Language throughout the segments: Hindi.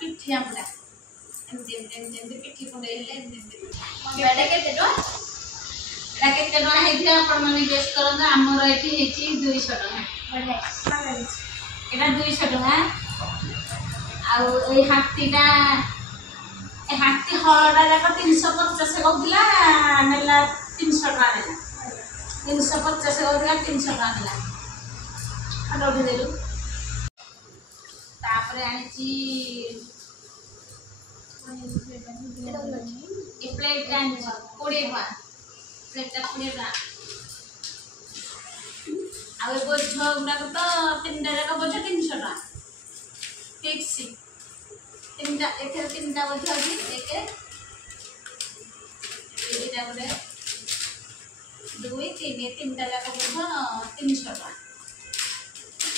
पिठी आमला एमती पिठी कुंडे बेटा केते टका एटा केते टका हेथि आपण माने गेस करन हमर एठी हेची 200 टका बढ़िया एटा 200 टका आउ ए हाथीटा ए हाथी हळडा जाका 350 कहउला नेला 300 टका नेला 350 कहउला 300 टका नेला आडो देलु तापरे आनिची ए प्लेट आनिची 20 टका प्लेट 20 टका आउ बोझ गुडा तो तीनटा जाका बोझ 300 टका फिक्स तीनटा एथे तीनटा बोझ अछि एके एटा बोले 2 3 तीनटा जाका बोझ 300 टका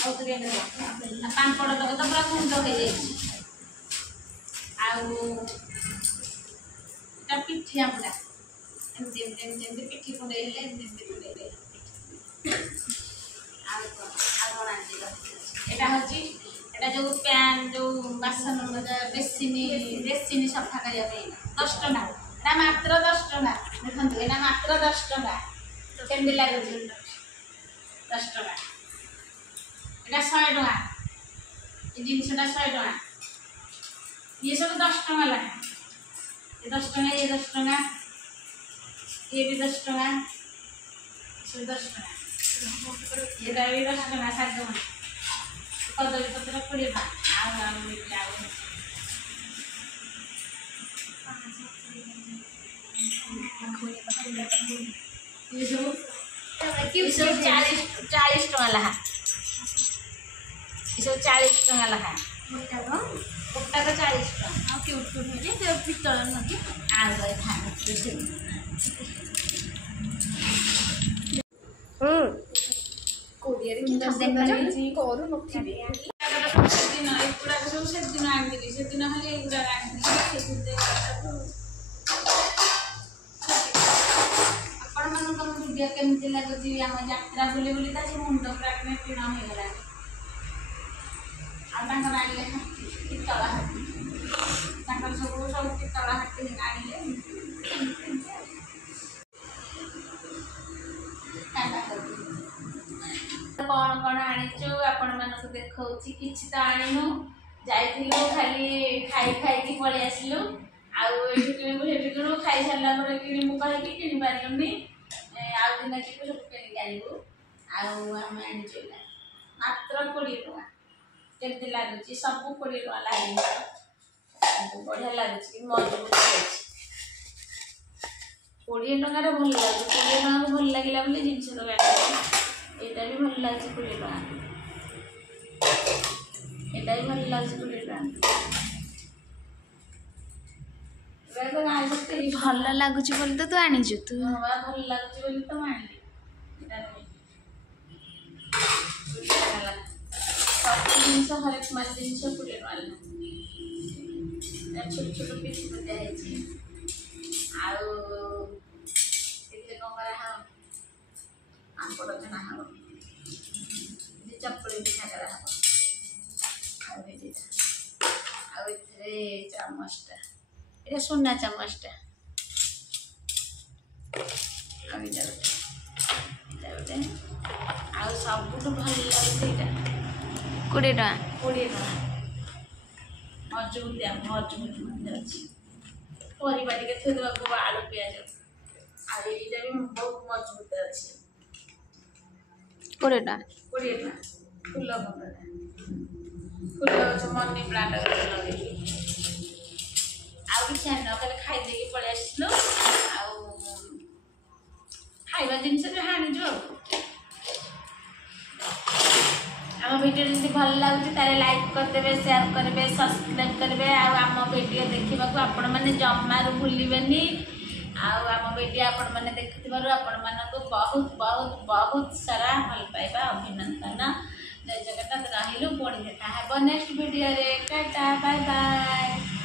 आउ तो रेन पांपड़ तक तो पूरा गुंड हो जाई आउ एटा पिठी आमला एमती पिठी कुंडे ले एमती कुंडे आउ एटा हची एटा जो पैन जो बासन बेसिनी सफा करिया पे 10 टका ना मात्र 10 टका देखंतु एना मात्र 10 टका केमि लागो 10 टका एटा 100 टका ए जिनसटा 100 टका ये सब 10 टका लगा ये 10 टका ये 10 टका ये भी 10 टका सब 10 टका ये भी 10 टका साथ दो कदली पत्र 20 टका ये सब 40 टका लहा ये सब 40 टका लहा गोटा तो 40 टका आ क्यूट क्यूट होजे ते पितळ नदी आ गए खाना कोरियर की देखा जी करू नथि दिन एकुडा सब से दिन आंदिली से दिन हले एकुडा आंदिली से दिन आपण मन को वीडियो केमति लागो जी हम यात्रा बुली बुली ता से मुंड प्राक में पीणा हो गला आ तांका आइले पितळ हाती तांका सब पितळ हाती आइले कौन कौन आनीचु आपण मानक देखौची किछि त आनिनु जाइथिलु खाली खाई खाई की पळे आसिलु आउ एठी किनु हेठी किनु खाई सारला पर किनि मु कहि कि किनि पारिलुनी आउ दिन कि सब किनि गाइबु आउ हम आनीचु मात्र 20 टका केमति लागुची सब 20 टका लागि बढ़िया लागुची मजबूत अछि 20 टका रे भल लागु 20 टका को भल लागिला बोले जिंस तो एटा भी भल लागुची 20 टका एटा भी भल लागुची 20 टका वेगो ना सकते भल लागुची बोल तो आनिजु तू हवा भल लागुची बोली तो आनली एटा नहीं जिनस हर एक माल जिनस 20 टका छोट छोट पीस बजा है आउ एते न करा हा आंपड़ जना हा जे चपड़ी पिठा करा हा आउ एते चामचटा एटा सोना चामचटा आउ एटा आउ सबुठ भल लागै एटा 20 टका 20 टका मजबूत अच्छी परिवा टिके थोड़ा आलू प्याज आलू ये भी बहुत मजबूत अच्छी 20 टका फूल गछ मनी प्लांट गछ लगे आउ कि कल खाई दे पड़े आसलु खाइबा जिनस हाणी जो आम वीडियो जब भल लगे तारे लाइक करदे शेयर करेंगे सब्सक्राइब करेंगे आम वीडियो देखा आपण मैंने जमार भूलबेनि आम वीडियो आपण मैंने देखि आपण मानक बहुत बहुत बहुत सारा भल पाइबा अभिनंदन जय जगन्नाथ रहिलु पुणी देखा नेक्स्ट वीडियो रे टाटा बाय बाय।